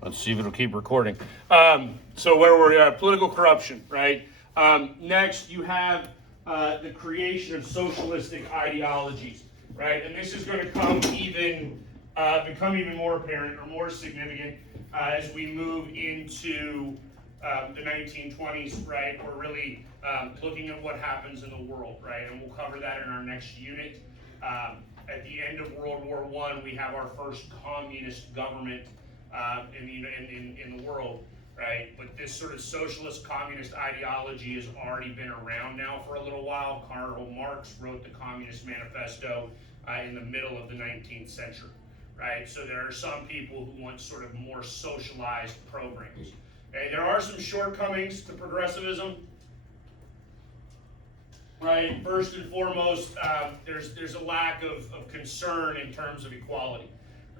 Let's see if it'll keep recording. So where we're at, political corruption, right? Next, you have the creation of socialistic ideologies, right? And this is going to become even more apparent or more significant as we move into the 1920s, right? We're really looking at what happens in the world, right? And we'll cover that in our next unit. At the end of World War I, we have our first communist government in the world, right? But this sort of socialist communist ideology has already been around now for a little while. Karl Marx wrote the Communist Manifesto in the middle of the 19th century, right? So there are some people who want sort of more socialized programs. Okay? There are some shortcomings to progressivism, right? First and foremost, there's a lack of concern in terms of equality,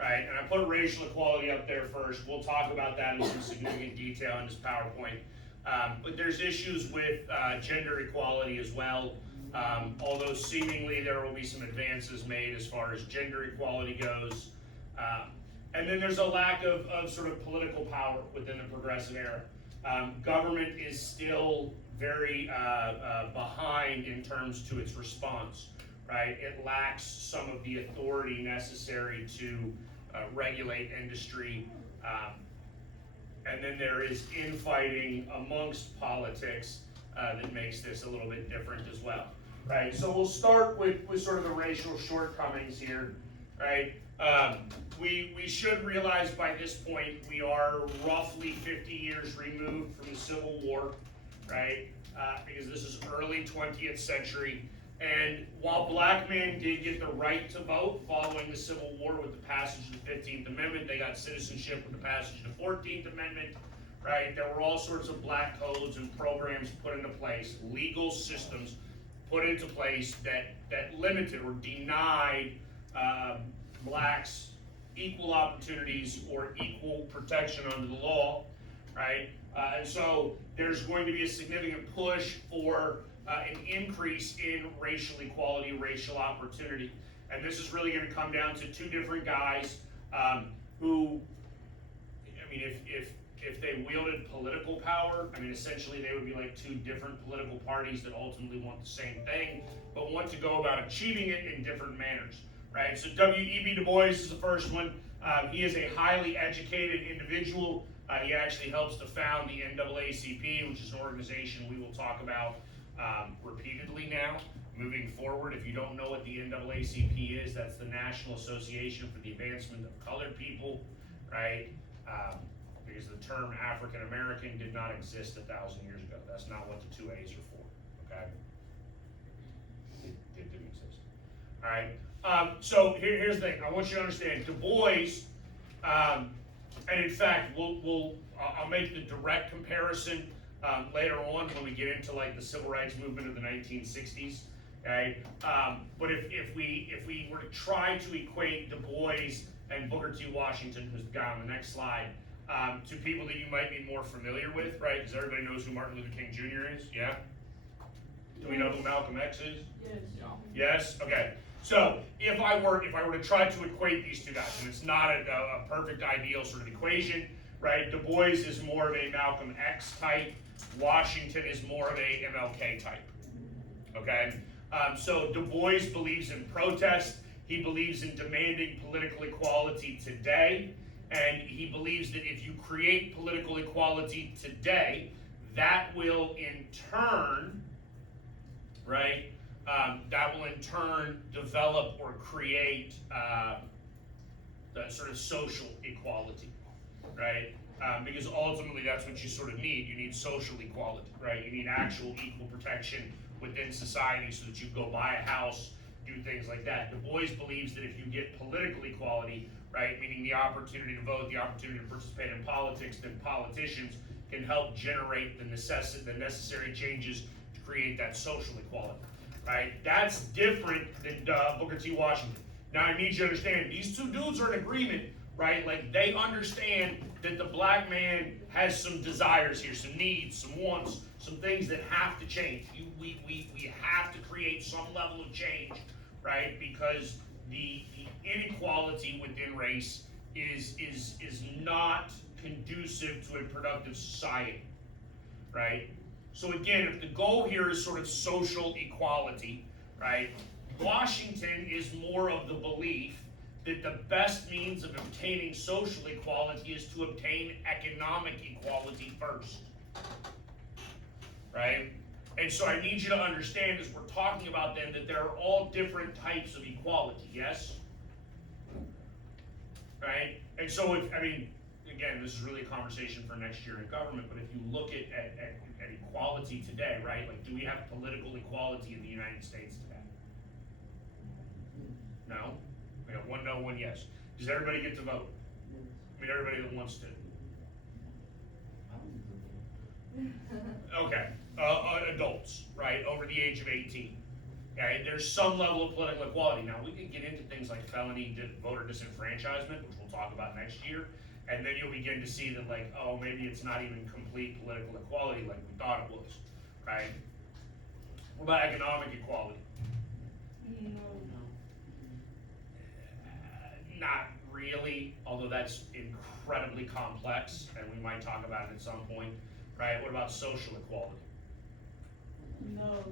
right? And I put racial equality up there first. We'll talk about that in some significant detail in this PowerPoint. But there's issues with gender equality as well. Although seemingly there will be some advances made as far as gender equality goes. And then there's a lack of sort of political power within the progressive era. Government is still very behind in terms to its response, right? It lacks some of the authority necessary to regulate industry. And then there is infighting amongst politics that makes this a little bit different as well, right? So we'll start with sort of the racial shortcomings here, right? We should realize by this point we are roughly 50 years removed from the Civil War, right? Because this is early 20th century. And while black men did get the right to vote following the Civil War with the passage of the 15th Amendment, they got citizenship with the passage of the 14th Amendment, right? There were all sorts of black codes and programs put into place, legal systems put into place that limited or denied blacks equal opportunities or equal protection under the law, right? And so there's going to be a significant push for an increase in racial equality, racial opportunity. And this is really going to come down to two different guys who, I mean, if they wielded political power, I mean, essentially they would be like two different political parties that ultimately want the same thing, but want to go about achieving it in different manners, right? So W.E.B. Du Bois is the first one. He is a highly educated individual. He actually helps to found the NAACP, which is an organization we will talk about repeatedly now, moving forward. If you don't know what the NAACP is, that's the National Association for the Advancement of Colored People, right? Because the term African American did not exist 1,000 years ago. That's not what the two A's are for, okay? It didn't exist. All right. So here's the thing. I want you to understand. Du Bois, and in fact, I'll make the direct comparison later on when we get into like the civil rights movement of the 1960s. Okay, but if we were to try to equate Du Bois and Booker T. Washington, who's the guy on the next slide, to people that you might be more familiar with, right? Because everybody knows who Martin Luther King Jr. is. Yeah. Do we know who Malcolm X is? Yes. Yes. Okay. So if I were to try to equate these two guys, and it's not a perfect ideal sort of equation, right? Du Bois is more of a Malcolm X type. Washington is more of a MLK type. Okay. So Du Bois believes in protest. He believes in demanding political equality today, and he believes that if you create political equality today, that will in turn, right? That will in turn develop or create that sort of social equality, right? Because ultimately that's what you sort of need. You need social equality, right? You need actual equal protection within society so that you go buy a house, do things like that. Du Bois believes that if you get political equality, right, meaning the opportunity to vote, the opportunity to participate in politics, then politicians can help generate the necessary changes to create that social equality. Right? That's different than Booker T. Washington. Now I need you to understand, these two dudes are in agreement, right? Like they understand that the black man has some desires here, some needs, some wants, some things that have to change. We have to create some level of change, right? Because the inequality within race is not conducive to a productive society, right? So again, if the goal here is sort of social equality, right, Washington is more of the belief that the best means of obtaining social equality is to obtain economic equality first, right? And so I need you to understand as we're talking about then that there are all different types of equality, yes? Right? And so if, I mean, again, this is really a conversation for next year in government, but if you look at equality today, right? Like, do we have political equality in the United States today? No? We got one no, one yes. Does everybody get to vote? I mean, everybody that wants to. Okay, adults, right, over the age of 18. Okay, there's some level of political equality. Now, we can get into things like felony voter disenfranchisement, which we'll talk about next year, and then you'll begin to see that, like, oh, maybe it's not even complete political equality like we thought it was, right? What about economic equality? Not really, although that's incredibly complex, and we might talk about it at some point, right? What about social equality? No.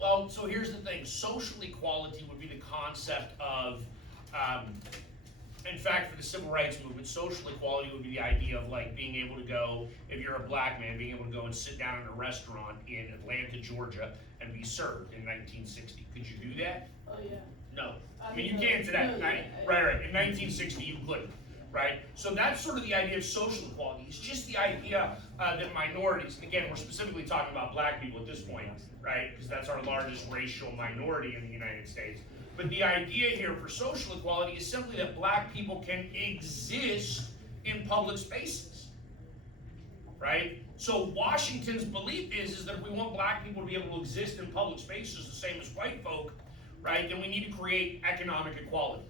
Well, so here's the thing, social equality would be the concept of, in fact, for the civil rights movement, social equality would be the idea of like being able to go, if you're a black man, being able to go and sit down in a restaurant in Atlanta, Georgia, and be served in 1960. Could you do that? Oh, yeah. No. I mean, you can't today, right? In 1960, you couldn't, right? So that's sort of the idea of social equality. It's just the idea that minorities, and again, we're specifically talking about black people at this point, right? Because that's our largest racial minority in the United States. But the idea here for social equality is simply that black people can exist in public spaces, right? So Washington's belief is that if we want black people to be able to exist in public spaces the same as white folk, right, then we need to create economic equality,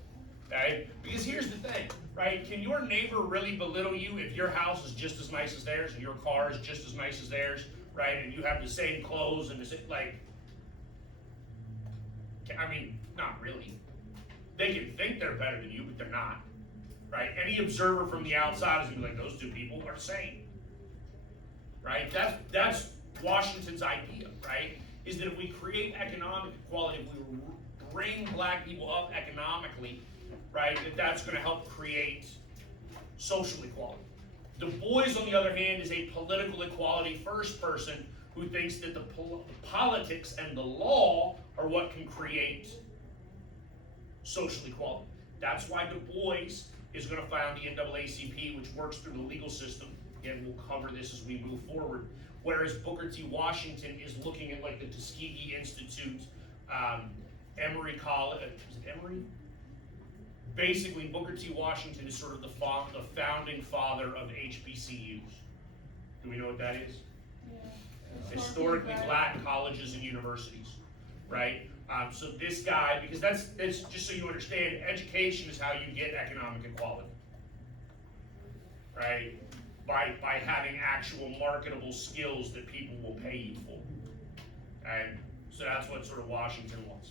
okay? Because here's the thing, right? Can your neighbor really belittle you if your house is just as nice as theirs and your car is just as nice as theirs, right? And you have the same clothes and the same, like, I mean, not really. They can think they're better than you, but they're not, right? Any observer from the outside is gonna be like, those two people are the same, right? That's Washington's idea, right? Is that if we create economic equality, if we bring black people up economically, right, that's going to help create social equality. Du Bois, on the other hand, is a political equality first person who thinks that the politics and the law are what can create social equality. That's why Du Bois is going to found the NAACP, which works through the legal system. Again, we'll cover this as we move forward. Whereas Booker T. Washington is looking at like the Tuskegee Institute, Emory College, is it Emory? Basically, Booker T. Washington is sort of the founding father of HBCUs. Do we know what that is? Yeah. Historically black colleges and universities, right? So this guy, because that's just so you understand, education is how you get economic equality, right? By having actual marketable skills that people will pay you for. And so that's what sort of Washington wants.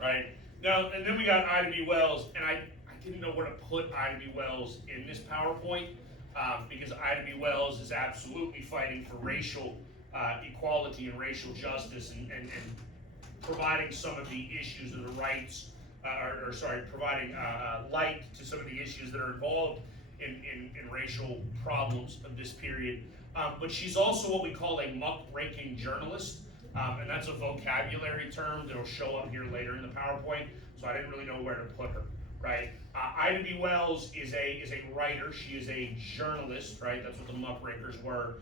Right? Now, and then we got Ida B. Wells, and I didn't know where to put Ida B. Wells in this PowerPoint, because Ida B. Wells is absolutely fighting for racial equality and racial justice and providing some of the issues of the rights, providing light to some of the issues that are involved in racial problems of this period. But she's also what we call a muckraking journalist, and that's a vocabulary term that'll show up here later in the PowerPoint, so I didn't really know where to put her, right? Ida B. Wells is a writer, she is a journalist, right? That's what the muckrakers were,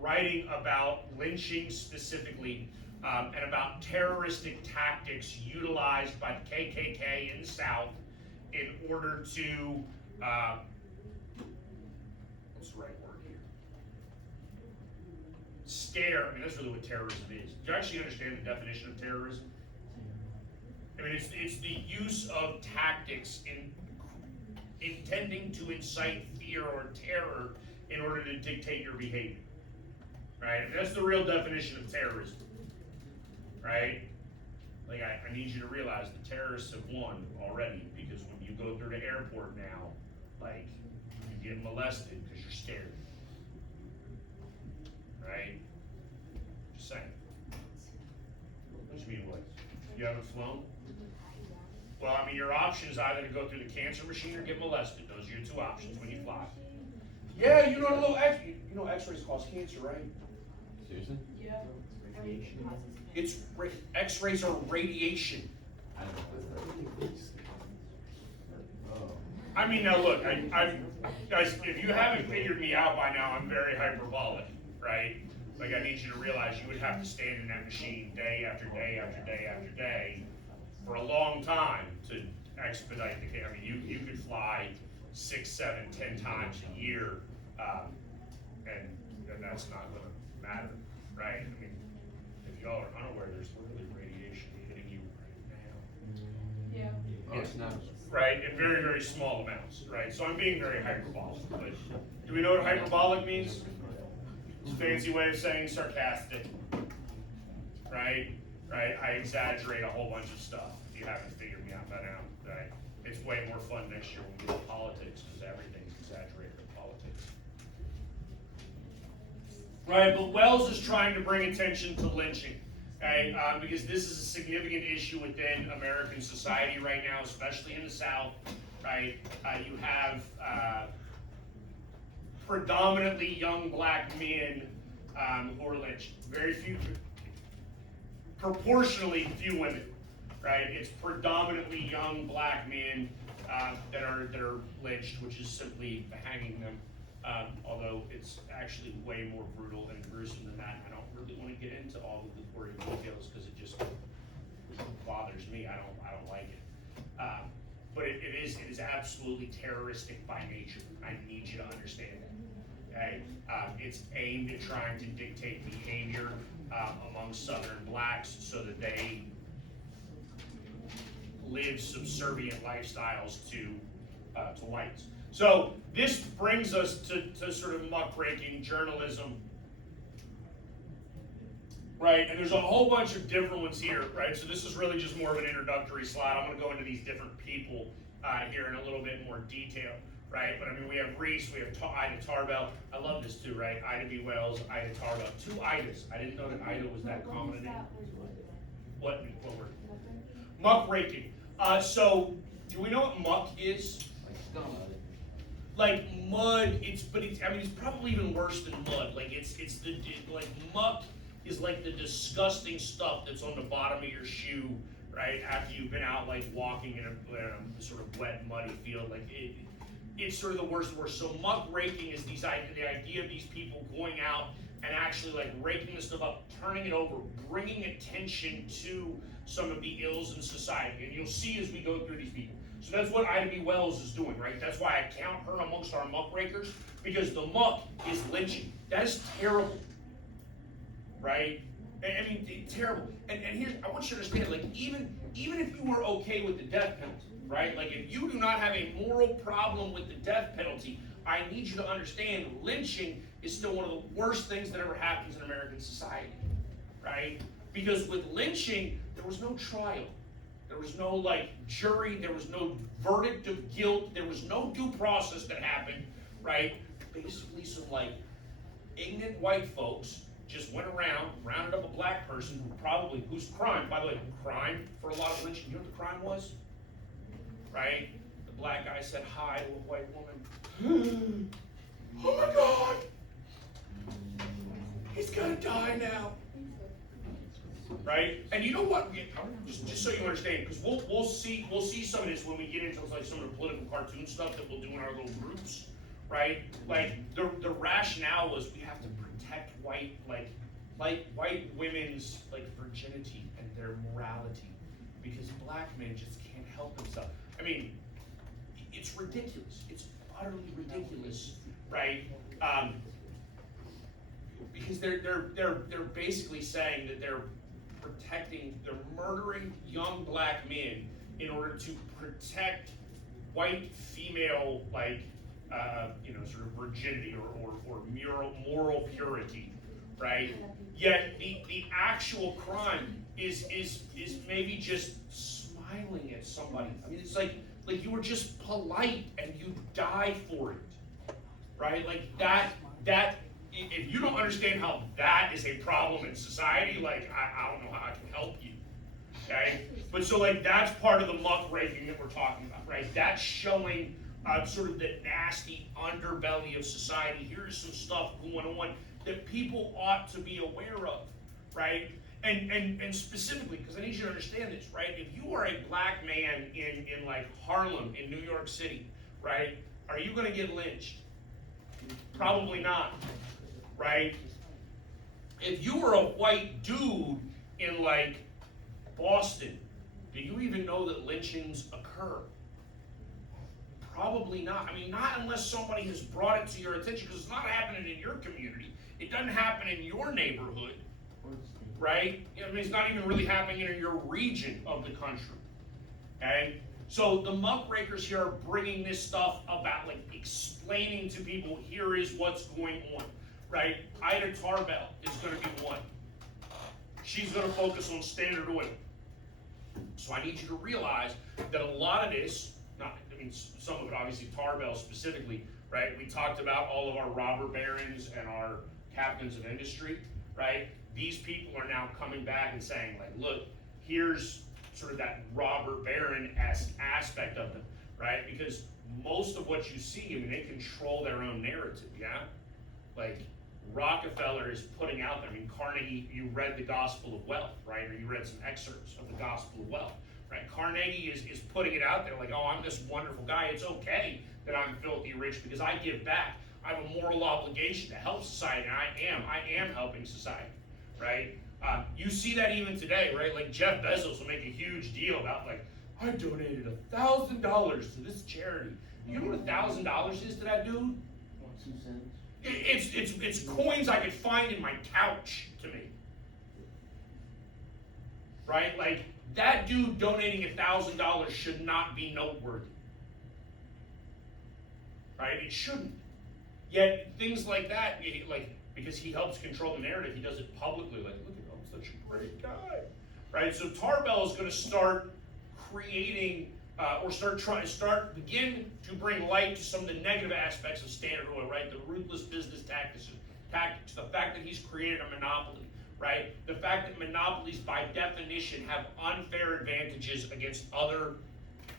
writing about lynching specifically, and about terroristic tactics utilized by the KKK in the South in order to, what's the right word here? Scare, I mean, that's really what terrorism is. Do you actually understand the definition of terrorism? I mean, it's the use of tactics intending to incite fear or terror in order to dictate your behavior, right? And that's the real definition of terrorism, right? Like, I need you to realize the terrorists have won already, because when you go through the airport now, like, you get molested because you're scared. Right? Just saying. What do you mean what? You haven't flown? Well, I mean, your option is either to go through the cancer machine or get molested. Those are your two options when you fly. Yeah, you know, X-rays cause cancer, right? Seriously? Yeah. It's X-rays are radiation. I mean, now look, guys, if you haven't figured me out by now, I'm very hyperbolic, right? Like, I need you to realize you would have to stand in that machine day after day after day after day for a long time to expedite the case. I mean, you could fly 6, 7, 10 times a year, and that's not gonna matter, right? I mean, if y'all are unaware, there's literally radiation hitting you right now. Yeah. Oh, it's not. Right, in very, very small amounts, right? So I'm being very hyperbolic, but do we know what hyperbolic means? It's a fancy way of saying sarcastic, right? Right, I exaggerate a whole bunch of stuff, if you haven't figured me out by now, right? It's way more fun next year when we get to politics, because everything's exaggerated in politics. Right, but Wells is trying to bring attention to lynching. Okay, because this is a significant issue within American society right now, especially in the South, right? You have predominantly young black men who are lynched. Very few, proportionally few women, right? It's predominantly young black men that are lynched, which is simply hanging them. Although it's actually way more brutal and gruesome than that. I don't really want to get into all of the gory details because it just bothers me. I don't like it. But it is absolutely terroristic by nature. I need you to understand that. Okay? It's aimed at trying to dictate behavior among Southern blacks so that they live subservient lifestyles to whites. So this brings us to sort of muckraking journalism, right? And there's a whole bunch of different ones here, right? So this is really just more of an introductory slide. I'm going to go into these different people here in a little bit more detail, right? But I mean, we have Reese, we have Ida Tarbell. I love this too, right? Ida B. Wells, Ida Tarbell. 2 Idas. I didn't know that Ida was that common a name. What word? Muckraking. So do we know what muck is? Like mud, it's probably even worse than mud. Like like muck is like the disgusting stuff that's on the bottom of your shoe, right? After you've been out like walking in a sort of wet, muddy field, like it's sort of the worst. So muck raking is the idea of these people going out and actually like raking this stuff up, turning it over, bringing attention to some of the ills in society. And you'll see as we go through these people. So that's what Ida B. Wells is doing, right? That's why I count her amongst our muckrakers, because the muck is lynching. That is terrible, right? I mean, terrible. And here's, I want you to understand, like, even if you were okay with the death penalty, right? Like, if you do not have a moral problem with the death penalty, I need you to understand lynching is still one of the worst things that ever happens in American society, right? Because with lynching, there was no trial. There was no, like, jury, there was no verdict of guilt, there was no due process that happened, right? Basically some, like, ignorant white folks just went around, rounded up a black person whose crime, by the way, crime for a lot of lynching, you know what the crime was? Right? The black guy said hi to a white woman. Oh my God! He's gonna die now. Right? And you know what? Just so you understand, because we'll see some of this when we get into like some of the political cartoon stuff that we'll do in our little groups, right? Like the rationale was we have to protect white women's like virginity and their morality, because black men just can't help themselves. I mean, it's ridiculous. It's utterly ridiculous, right? Because they're basically saying that they're murdering young black men in order to protect white female, like, sort of virginity or moral purity, right? Yet the actual crime is maybe just smiling at somebody. I mean, it's like like you were just polite and you died for it, right? Like if you don't understand how that is a problem in society, like I don't know how I can help you, okay? But so like that's part of the muckraking that we're talking about, right? That's showing sort of the nasty underbelly of society. Here's some stuff going on that people ought to be aware of, right? And specifically, because I need you to understand this, right? If you are a black man in like Harlem, in New York City, right? Are you gonna get lynched? Probably not, right? If you were a white dude in like Boston, do you even know that lynchings occur? Probably not. I mean, not unless somebody has brought it to your attention, because it's not happening in your community. It doesn't happen in your neighborhood, right? I mean, it's not even really happening in your region of the country, okay? So the muckrakers here are bringing this stuff about, like explaining to people, here is what's going on, right? Ida Tarbell is going to be one. She's going to focus on Standard Oil. So I need you to realize that a lot of this, some of it obviously Tarbell specifically, right? We talked about all of our robber barons and our captains of industry, right? These people are now coming back and saying, like, look, here's sort of that robber baron-esque aspect of them, right? Because most of what you see, I mean, they control their own narrative, yeah? Like, Rockefeller is putting out there, I mean, Carnegie, you read the Gospel of Wealth, right? Or you read some excerpts of the Gospel of Wealth, right? Carnegie is putting it out there like, oh, I'm this wonderful guy. It's okay that I'm filthy rich because I give back. I have a moral obligation to help society, and I am helping society, right? You see that even today, right? Like Jeff Bezos will make a huge deal about like, I donated $1,000 to this charity. You know what $1,000 is to that dude? 2 cents. It's coins I could find in my couch to me, right? Like that dude donating $1,000 should not be noteworthy, right? It shouldn't. Yet things like that, like because he helps control the narrative, he does it publicly. Like, look at him, I'm such a great guy, right? So Tarbell is going to start creating. Begin to bring light to some of the negative aspects of Standard Oil, right? The ruthless business tactics, the fact that he's created a monopoly, right? The fact that monopolies, by definition, have unfair advantages against other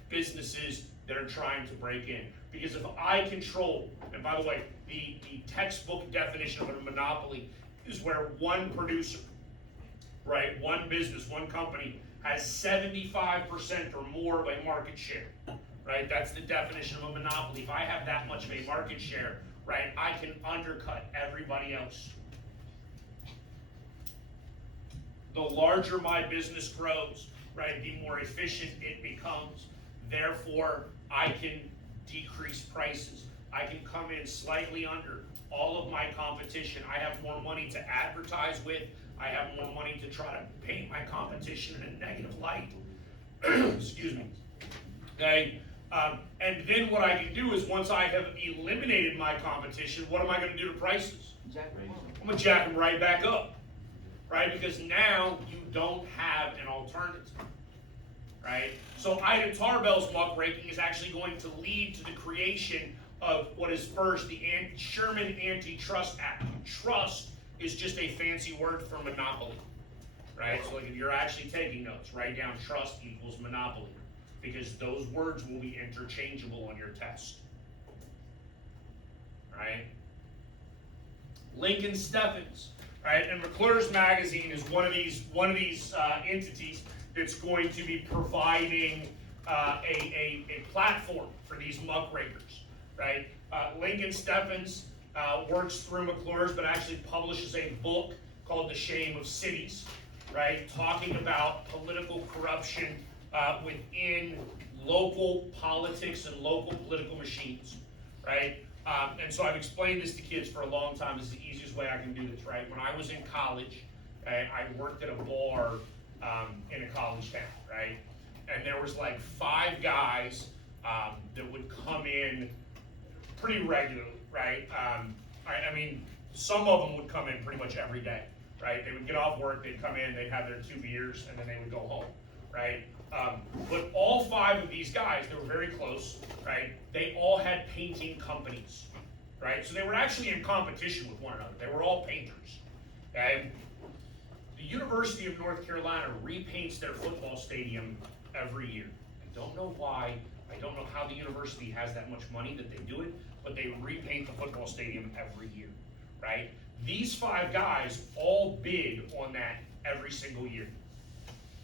businesses that are trying to break in. Because if I control, and by the way, the textbook definition of a monopoly is where one producer, right, one business, one company, has 75% or more of a market share, right? That's the definition of a monopoly. If I have that much of a market share, right, I can undercut everybody else. The larger my business grows, right, the more efficient it becomes. Therefore, I can decrease prices. I can come in slightly under all of my competition. I have more money to advertise with. I have more money to try to paint my competition in a negative light. Excuse me. Okay? And then what I can do is once I have eliminated my competition, what am I going to do to prices? I'm going to jack them right back up. Right? Because now you don't have an alternative. Right? So Ida Tarbell's muckraking is actually going to lead to the creation of what is first the Sherman Antitrust Act. Trust is just a fancy word for monopoly, right? So like if you're actually taking notes, write down trust equals monopoly, because those words will be interchangeable on your test, right? Lincoln Steffens, right? And McClure's Magazine is one of these entities that's going to be providing a platform for these muckrakers, right? Lincoln Steffens works through McClure's, but actually publishes a book called The Shame of Cities, right? Talking about political corruption within local politics and local political machines, right? And so I've explained this to kids for a long time. This is the easiest way I can do this, right? When I was in college, I worked at a bar in a college town, right? And there was like 5 guys that would come in pretty regularly, right? I mean, some of them would come in pretty much every day, right? They would get off work, they'd come in, they'd have their 2 beers, and then they would go home, right? But all 5 of these guys, they were very close, right? They all had painting companies, right? So they were actually in competition with one another. They were all painters, okay? The University of North Carolina repaints their football stadium every year. I don't know why. I don't know how the university has that much money that they do it, but they repaint the football stadium every year, right? These 5 guys all bid on that every single year,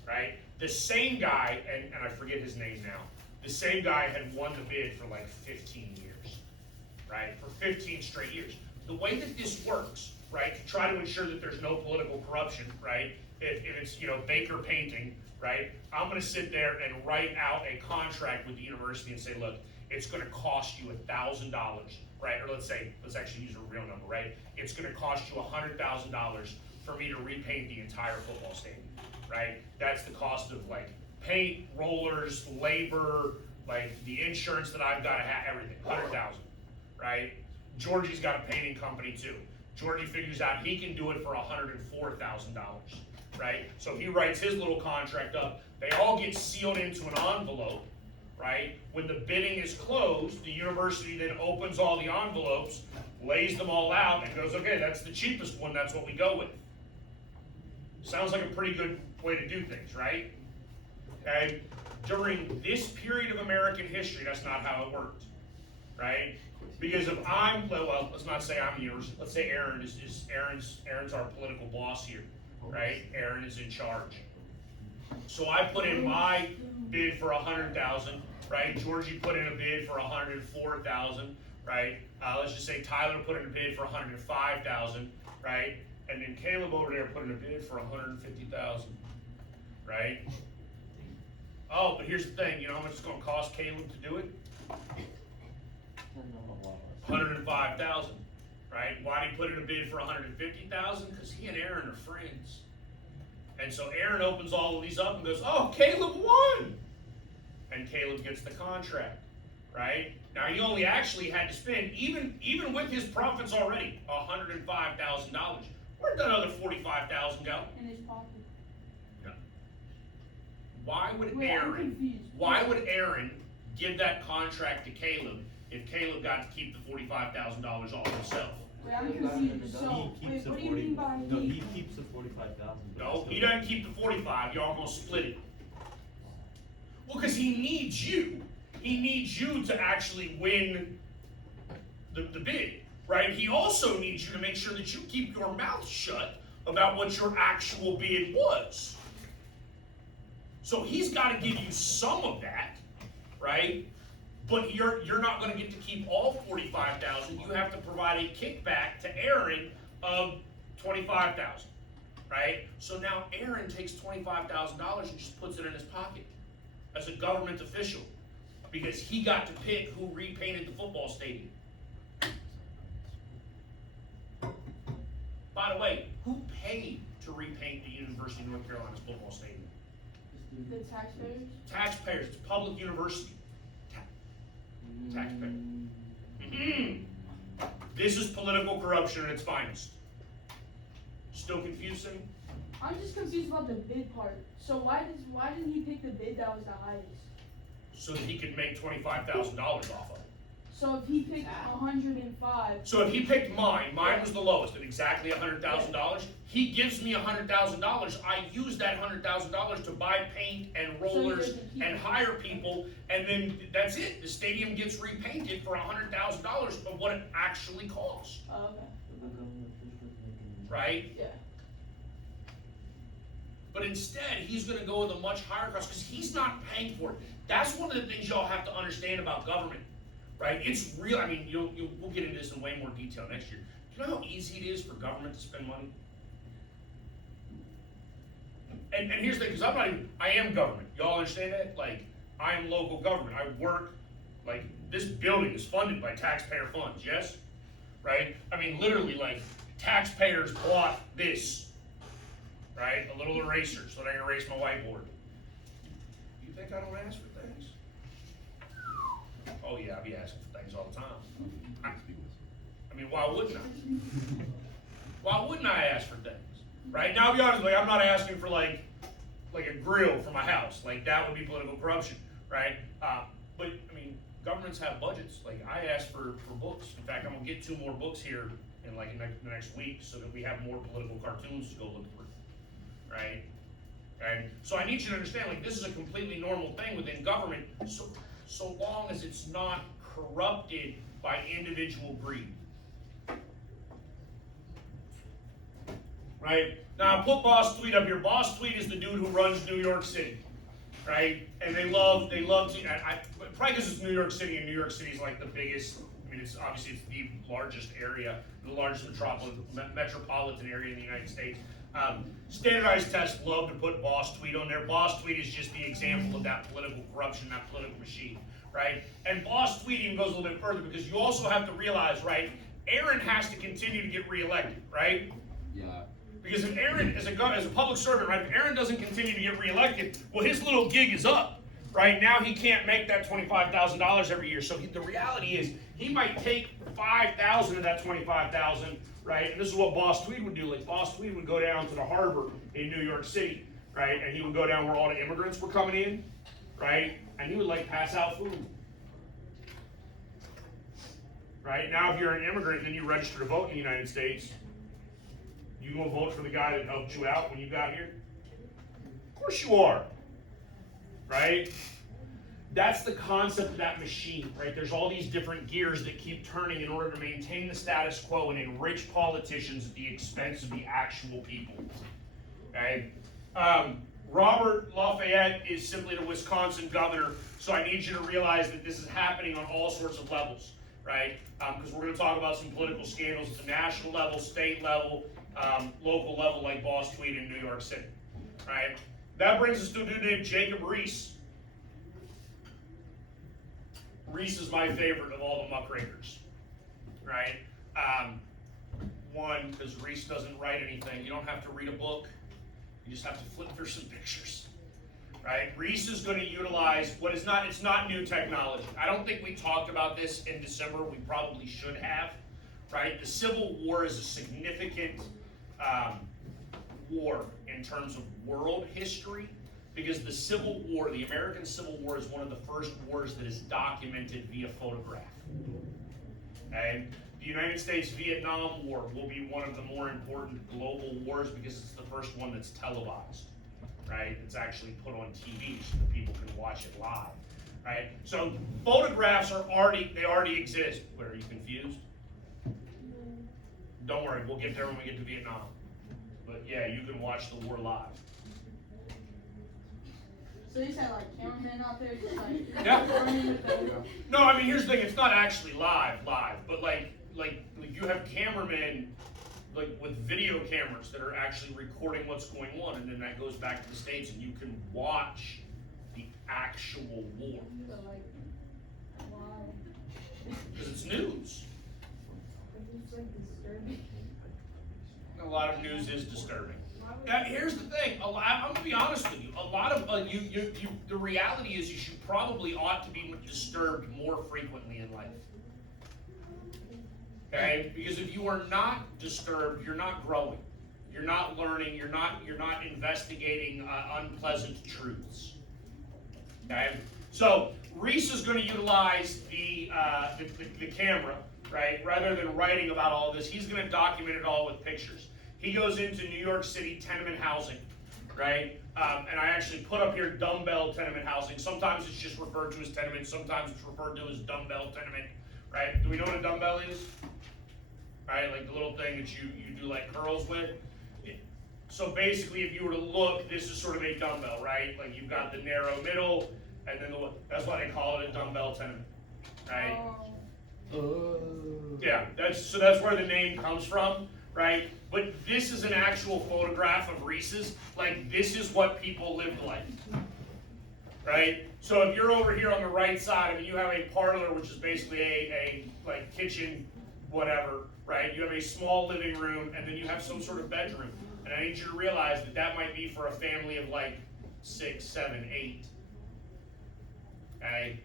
right? The same guy, and I forget his name now, the same guy had won the bid for like 15 years, right? For 15 straight years. The way that this works, right, to try to ensure that there's no political corruption, right? If it's, Baker Painting, right? I'm gonna sit there and write out a contract with the university and say, look, it's gonna cost you $1,000, right? Or let's actually use a real number, right? It's gonna cost you $100,000 for me to repaint the entire football stadium, right? That's the cost of like paint, rollers, labor, like the insurance that I've gotta have, everything, 100,000, right? Georgie's got a painting company too. Georgie figures out he can do it for $104,000, right? So he writes his little contract up. They all get sealed into an envelope, right? When the bidding is closed, the university then opens all the envelopes, lays them all out, and goes, okay, that's the cheapest one, that's what we go with. Sounds like a pretty good way to do things, right? Okay? During this period of American history, that's not how it worked, right? Because if well, let's not say I'm yours. Let's say Aaron Aaron's our political boss here, right? Aaron is in charge. So I put in my bid for 100,000, right? Georgie put in a bid for 104,000, right? Let's just say Tyler put in a bid for 105,000, right? And then Caleb over there put in a bid for 150,000, right? Oh, but here's the thing. You know how much it's going to cost Caleb to do it? 105,000, right? Why did he put in a bid for 150,000? Because he and Aaron are friends. And so Aaron opens all of these up and goes, oh, Caleb won! And Caleb gets the contract, right? Now he only actually had to spend, even with his profits already, $105,000. Where'd that other $45,000 go? In his pocket. No. Why would Wait, I'm Aaron? confused. Why would Aaron give that contract to Caleb if Caleb got to keep the $45,000 all himself? Wait, I'm confused. So, wait, what do you mean by No, he keeps the 45,000. No, he doesn't keep the 45. Y'all gonna split it. Well, because he needs you. He needs you to actually win the bid, right? He also needs you to make sure that you keep your mouth shut about what your actual bid was. So he's got to give you some of that, right? But you're not going to get to keep all 45,000. You have to provide a kickback to Aaron of 25,000, right? So now Aaron takes $25,000 and just puts it in his pocket as a government official because he got to pick who repainted the football stadium. By the way, who paid to repaint the University of North Carolina's football stadium? the taxpayers? Taxpayers. It's a public university. Taxpayer. This is political corruption at its finest. Still confusing? I'm just confused about the bid part. So why didn't he pick the bid that was the highest? So that he could make $25,000 off of it. So if he picked 105, So if he picked mine was the lowest at exactly $100,000. He gives me $100,000. I use that $100,000 to buy paint and rollers doesn't keep and it. hire people, and then that's it. The stadium gets repainted for $100,000 of what it actually costs, oh, okay, right? yeah. But instead, he's going to go with a much higher cost because he's not paying for it. That's one of the things y'all have to understand about government, right? It's real. I mean, we'll get into this in way more detail next year. Do you know how easy it is for government to spend money? And here's the thing, because I am government. Y'all understand that? Like, I am local government. I work, like, this building is funded by taxpayer funds, yes? Right? I mean, literally, like, taxpayers bought this, right? A little eraser so that I can erase my whiteboard. You think I don't ask for things? Oh yeah, I be asking for things all the time. I mean, why wouldn't I? Why wouldn't I ask for things? Right? Now, I'll be honest with you, I'm not asking for like like a grill for my house. Like that would be political corruption, right? But I mean, governments have budgets. Like I asked for books. In fact, I'm gonna get 2 more books here in like the next week so that we have more political cartoons to go look through, right? And so I need you to understand, like this is a completely normal thing within government, so long as it's not corrupted by individual greed. Right? Now I put Boss Tweed up here. Boss Tweed is the dude who runs New York City, right? And they love to, probably because it's New York City, and New York City is like the biggest, I mean, it's obviously it's the largest area, the largest metropolitan area in the United States. Standardized tests love to put Boss Tweed on there. Boss Tweed is just the example of that political corruption, that political machine, right? And Boss Tweed even goes a little bit further because you also have to realize, right, Aaron has to continue to get reelected, right? Yeah. Because if Aaron, as a public servant, right, if Aaron doesn't continue to get reelected, well, his little gig is up, right? Now he can't make that $25,000 every year. So the reality is, he might take $5,000 of that $25,000, right? And this is what Boss Tweed would do. Like Boss Tweed would go down to the harbor in New York City, right? And he would go down where all the immigrants were coming in, right? And he would like pass out food. Right? Now, if you're an immigrant and then you register to vote in the United States, you gonna vote for the guy that helped you out when you got here? Of course you are. Right? That's the concept of that machine, right? There's all these different gears that keep turning in order to maintain the status quo and enrich politicians at the expense of the actual people. Okay? Robert Lafayette is simply the Wisconsin governor, so I need you to realize that this is happening on all sorts of levels, right? Because we're going to talk about some political scandals at the national level, state level, local level, like Boss Tweed in New York City, right? That brings us to a dude named Jacob Riis. Riis is my favorite of all the muckrakers, right? One, because Riis doesn't write anything. You don't have to read a book. You just have to flip through some pictures, right? Riis is going to utilize what is not, it's not new technology. I don't think we talked about this in December. We probably should have, right? The Civil War is a significant war in terms of world history, because the Civil War, the American Civil War, is one of the first wars that is documented via photograph. Okay? The United States-Vietnam War will be one of the more important global wars because it's the first one that's televised, right? It's actually put on TV so that people can watch it live, right? So photographs are they already exist. What, are you confused? Don't worry, we'll get there when we get to Vietnam. But yeah, you can watch the war live. So you said like cameramen out there just like Yeah. running with them? No, I mean, here's the thing, it's not actually live, but like you have cameramen like with video cameras that are actually recording what's going on, and then that goes back to the States and you can watch the actual war. So like, wow. Because it's news. It's like disturbing. A lot of news is disturbing. Now, here's the thing. I'm gonna be honest with you. A lot of the reality is you should probably ought to be disturbed more frequently in life. Okay? Because if you are not disturbed, you're not growing. You're not learning. You're not investigating unpleasant truths. Okay? So Riis is going to utilize the camera, right? Rather than writing about all this, he's going to document it all with pictures. He goes into New York City tenement housing, right? And I actually put up here dumbbell tenement housing. Sometimes it's just referred to as tenement. Sometimes it's referred to as dumbbell tenement, right? Do we know what a dumbbell is? Right, like the little thing that you do like curls with. So basically, if you were to look, this is sort of a dumbbell, right? Like you've got the narrow middle, and then that's why they call it a dumbbell tenement, right? Yeah, that's where the name comes from, right? But this is an actual photograph of Riis's. Like this is what people lived like, right? So if you're over here on the right side, I mean, you have a parlor, which is basically a like kitchen, whatever, right? You have a small living room, and then you have some sort of bedroom. And I need you to realize that that might be for a family of like 6, 7, 8. Okay.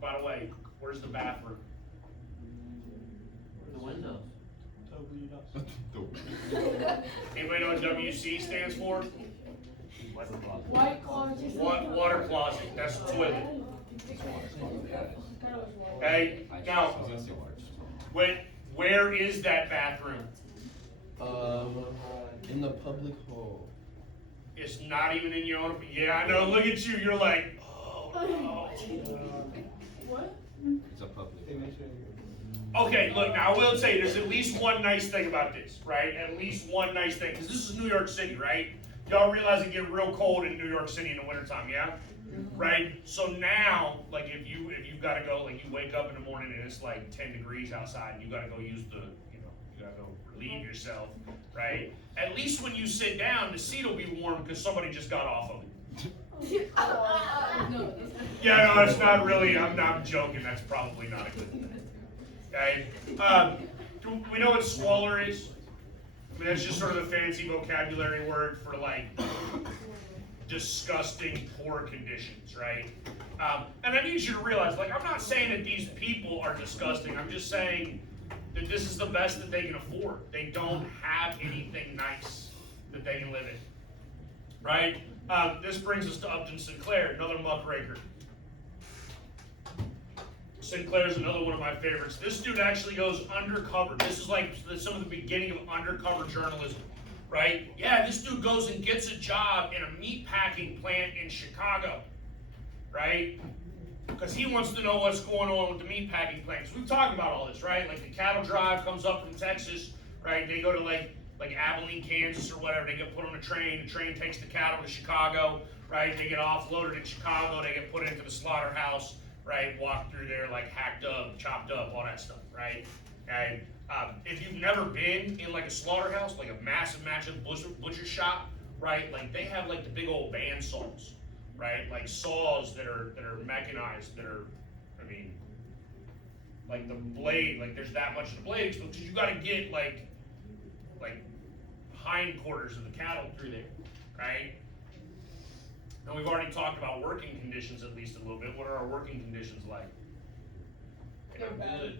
By the way, where's the bathroom? The windows. Anybody know what WC stands for? White closet. Water closet, that's a toilet. Okay, now, where is that bathroom? In the public hall. It's not even in your own, yeah, I know, look at you, you're like, oh no. What? It's a public. Okay, look, now I will say, there's at least one nice thing about this, right? At least one nice thing, because this is New York City, right? Y'all realize it get real cold in New York City in the wintertime, yeah? Right? So now, like if you've gotta go, like you wake up in the morning and it's like 10 degrees outside and you gotta go use the, you gotta go relieve yourself, right? At least when you sit down, the seat will be warm because somebody just got off of it. No. Yeah, no, it's not really, I'm joking, that's probably not a good thing. Okay? Do we know what squalor is? I mean, that's just sort of a fancy vocabulary word for like disgusting, poor conditions, right? And I need you to realize, like, I'm not saying that these people are disgusting, I'm just saying that this is the best that they can afford. They don't have anything nice that they can live in, right? This brings us to Upton Sinclair, another muckraker. Sinclair is another one of my favorites. This dude actually goes undercover. This is like some of the beginning of undercover journalism, right? Yeah, this dude goes and gets a job in a meat packing plant in Chicago, right? Because he wants to know what's going on with the meat packing plants. We've talked about all this, right? Like the cattle drive comes up from Texas, right? They go to like Abilene, Kansas or whatever. They get put on a train. The train takes the cattle to Chicago, right? They get offloaded in Chicago. They get put into the slaughterhouse, right? Walk through there like hacked up, chopped up, all that stuff, right? And if you've never been in like a slaughterhouse, like a massive butcher shop, right? Like they have like the big old band saws, right? Like saws that are mechanized, that are, I mean, like the blade, like there's that much of the blade, because you got to get like hindquarters of the cattle through there, right? And we've already talked about working conditions at least a little bit. What are our working conditions like? They're good.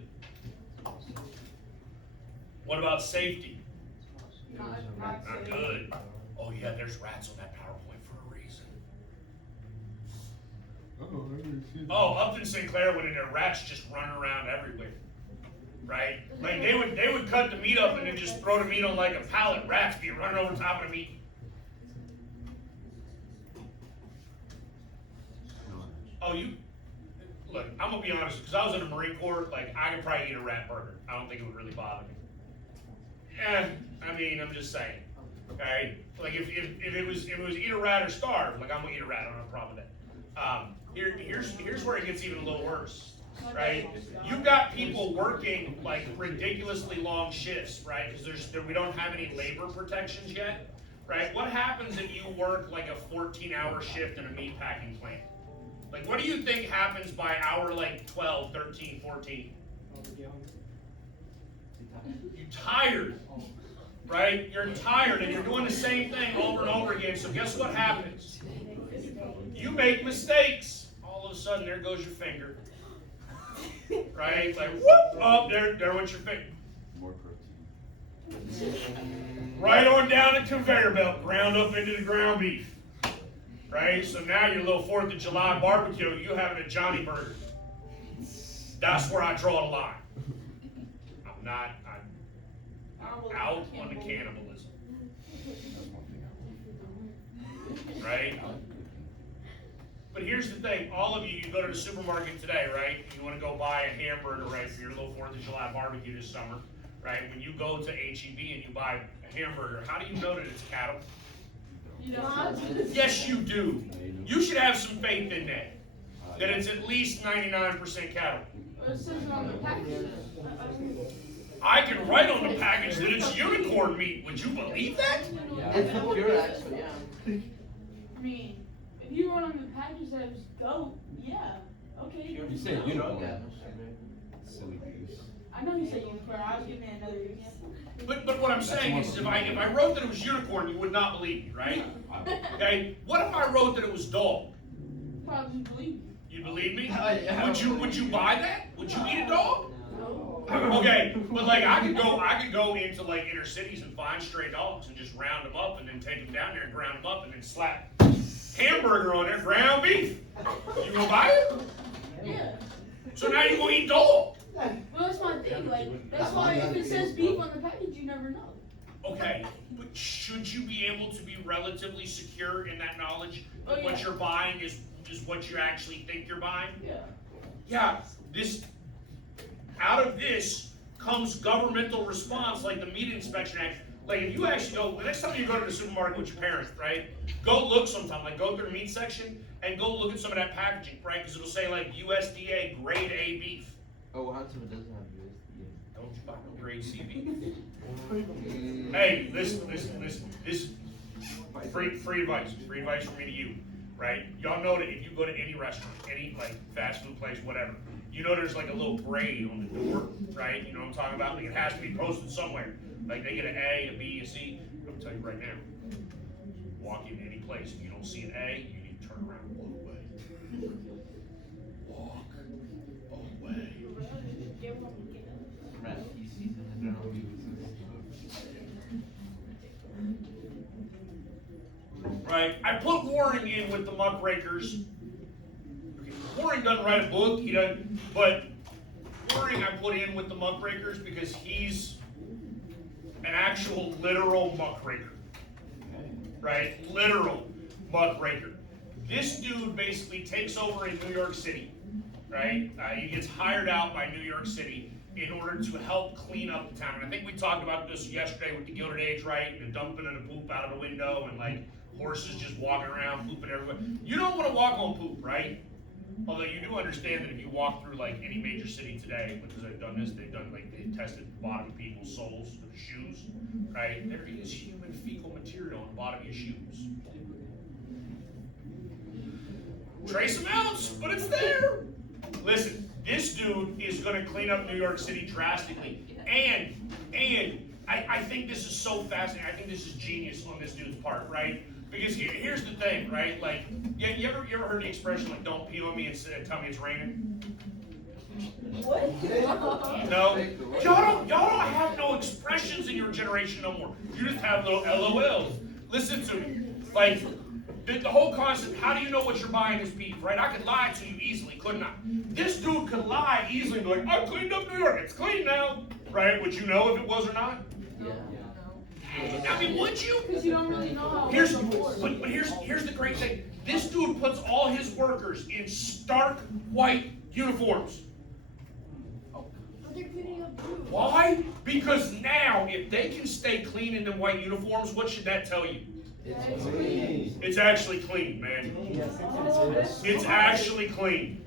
What about safety? Not Not good. Oh yeah, there's rats on that PowerPoint for a reason. Oh, Upton Sinclair went in there, rats just running around everywhere. Right? Like they would cut the meat up and then just throw the meat on like a pallet. Rats be running over top of the meat. Oh, look, I'm gonna be honest, because I was in the Marine Corps, like I could probably eat a rat burger. I don't think it would really bother me. I mean, I'm just saying. Okay? Like if it was eat a rat or starve, like I'm gonna eat a rat, I don't have a problem with that. Here's where it gets even a little worse. Right? You've got people working like ridiculously long shifts, right? Because we don't have any labor protections yet, right? What happens if you work like a 14-hour shift in a meat packing plant? Like, what do you think happens by hour like 12, 13, 14? You're tired, right? You're tired and you're doing the same thing over and over again. So guess what happens? You make mistakes. All of a sudden, there goes your finger. Right? Like, whoop! Oh, there went your finger. More protein. Right on down the conveyor belt, ground up into the ground beef. Right? So now your little 4th of July barbecue, you having a Johnny burger. That's where I draw the line. I'm out on the cannibalism. Right? But here's the thing, all of you go to the supermarket today, right? You want to go buy a hamburger, right, for your little 4th of July barbecue this summer, right? When you go to H-E-B and you buy a hamburger, how do you know that it's cattle? You know, Yes, you do. You should have some faith in that. That it's at least 99% cattle. it says on the package. I can write on the package that it's unicorn meat. Would you believe that? It's the pure actually, yeah. I mean, if you wrote on the package that it was goat, yeah, okay. You said unicorn. Yeah. Silly goose. I know you said unicorn. I was giving it another example. But what I'm saying is, if I wrote that it was unicorn, you would not believe me, right? Okay. What if I wrote that it was dog? Probably believe you. You'd believe me? Yeah. Would you buy that? Would you eat a dog? No. No. Okay, but like I could go into like inner cities and find stray dogs and just round them up and then take them down there and ground them up and then slap hamburger on there, ground beef. You gonna buy it? Yeah. So now you gonna eat dog. Well, that's my thing. Like, that's why if it says beef on the package, you never know. Okay, but should you be able to be relatively secure in that knowledge that Oh, what yeah. you're buying is what you actually think you're buying? Yeah. Yeah, out of this comes governmental response, like the Meat Inspection Act. Like if you actually go, the next time you go to the supermarket with your parents, right? Go look sometime, like go through the meat section and go look at some of that packaging, right? Because it'll say like USDA grade A beef. Oh, Huntsville doesn't have USDA. Don't you buy no grade C beef? Hey, listen, this free advice from me to you, right? Y'all know that if you go to any restaurant, any like fast food place, whatever, you know there's like a little grade on the door, right? You know what I'm talking about? Like it has to be posted somewhere. Like they get an A, a B, a C. I'm gonna tell you right now. Walk into any place and you don't see an A, you need to turn around and walk away. Walk away. Rat feces in the ground. Right? I put Waring in with the muckrakers. Okay, Waring doesn't write a book, he doesn't, but Waring I put in with the muckrakers because he's an actual literal muckraker. Right? Literal muckraker. This dude basically takes over in New York City. Right? He gets hired out by New York City in order to help clean up the town. And I think we talked about this yesterday with the Gilded Age, right? And the dumping of the poop out of the window and like horses just walking around pooping everywhere. You don't want to walk on poop, right? Although you do understand that if you walk through like any major city today, because they've done this, they've tested the bottom of people's soles, their shoes, right? There is human fecal material on the bottom of your shoes. Trace amounts, but it's there. Listen, this dude is gonna clean up New York City drastically. And I think this is so fascinating. I think this is genius on this dude's part, right? Because here's the thing, right? Like, you ever heard the expression like, "Don't pee on me and tell me it's raining"? What? No, y'all don't have no expressions in your generation no more. You just have little LOLs. Listen to me, like the whole concept. How do you know what you're buying is beef, right? I could lie to you easily, couldn't I? This dude could lie easily and be like, "I cleaned up New York. It's clean now," right? Would you know if it was or not? I mean, would you? Because you don't really know how it Here's, works before. but here's the great thing. This dude puts all his workers in stark white uniforms. But they're cleaning up too. Why? Because now, if they can stay clean in the white uniforms, what should that tell you? It's clean. It's actually clean, man. Oh, that's It's smart. actually clean.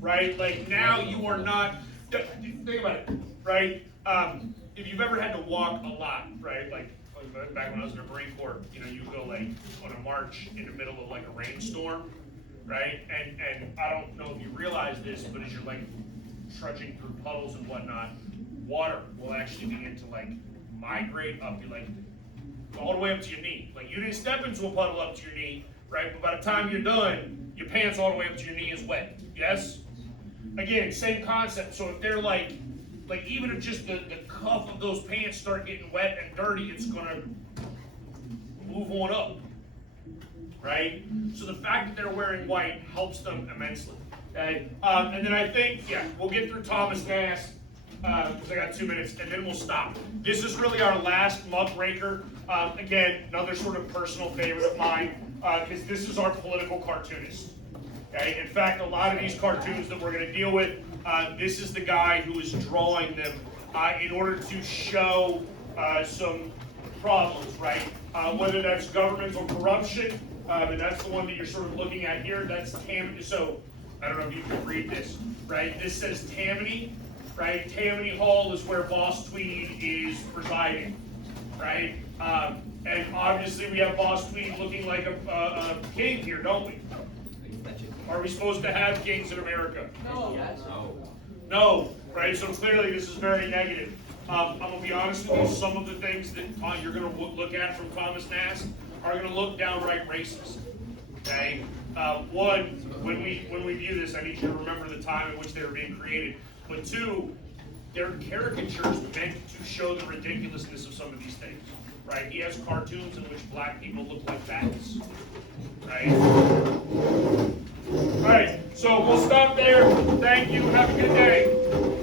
Right? Like now you are not, think about it, right? If you've ever had to walk a lot, right? Like back when I was in the Marine Corps, you know, you go like on a march in the middle of like a rainstorm, right? And I don't know if you realize this, but as you're like trudging through puddles and whatnot, water will actually begin to like migrate up you like all the way up to your knee. Like you didn't step into a puddle up to your knee, right? But by the time you're done, your pants all the way up to your knee is wet. Yes? Again, same concept. So if they're like even if just the cuff of those pants start getting wet and dirty, it's gonna move on up. Right? So the fact that they're wearing white helps them immensely. Okay? And then I think, yeah, we'll get through Thomas Nass, because I got 2 minutes, and then we'll stop. This is really our last muckraker. Again, another sort of personal favorite of mine, because this is our political cartoonist. Okay? In fact, a lot of these cartoons that we're going to deal with, this is the guy who is drawing them in order to show some problems, right? Whether that's governmental corruption, and that's the one that you're sort of looking at here. That's Tammany. So I don't know if you can read this, right? This says Tammany, right? Tammany Hall is where Boss Tweed is presiding, right? And obviously we have Boss Tweed looking like a king here, don't we? Are we supposed to have kings in America? No. No, right? So clearly this is very negative. I'm gonna be honest with you. Some of the things that you're gonna look at from Thomas Nass are gonna look downright racist. Okay, one, when we view this, I need you to remember the time in which they were being created. But two, they're caricatures meant to show the ridiculousness of some of these things, right? He has cartoons in which black people look like bats, right? All right, so we'll stop there. Thank you. Have a good day.